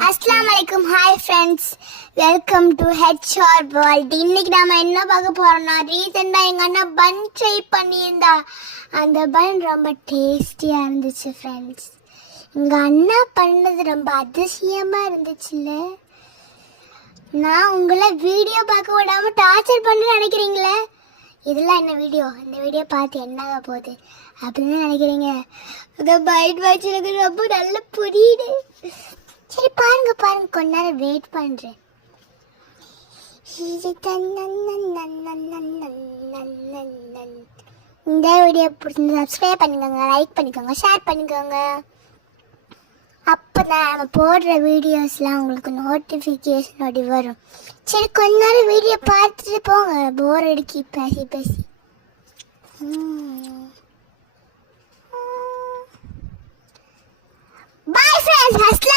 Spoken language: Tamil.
அஸ்ஸலாமு அலைக்கும். Hi friends, welcome to HR world. இன்னைக்கு நாம என்ன பார்க்க போறோம்னா, ரீசெண்டாக எங்கள் அண்ணா பன் ட்ரை பண்ணியிருந்தா. அந்த பன் ரொம்ப டேஸ்டியாக இருந்துச்சு ஃப்ரெண்ட்ஸ். எங்கள் அண்ணா பண்ணது ரொம்ப அதிசயமாக இருந்துச்சுல்ல. நான் உங்களை வீடியோ பார்க்க விடாமல் டார்ச்சர் பண்ணு நினைக்கிறீங்களே. இதெல்லாம் என்ன வீடியோ? இந்த வீடியோ பார்த்து என்னாக போகுது அப்படின்னு நினைக்கிறீங்க. பைட் வாட்ச் எனக்கு ரொம்ப நல்ல புரியுது. சரி பாருங்க கொஞ்ச நேரம் வெயிட் பண்ணுறேன். இந்த வீடியோ பிடிச்சி சப்ஸ்கிரைப் பண்ணிக்கோங்க, லைக் பண்ணிக்கோங்க, ஷேர் பண்ணிக்கோங்க. அப்போ தான் நம்ம போடுற வீடியோஸ்லாம் உங்களுக்கு நோட்டிஃபிகேஷன் அப்படி வரும். சரி கொஞ்ச நேரம் வீடியோ பார்த்துட்டு போங்க, போர் அடிக்கி பேசி பேசி. Bye friends.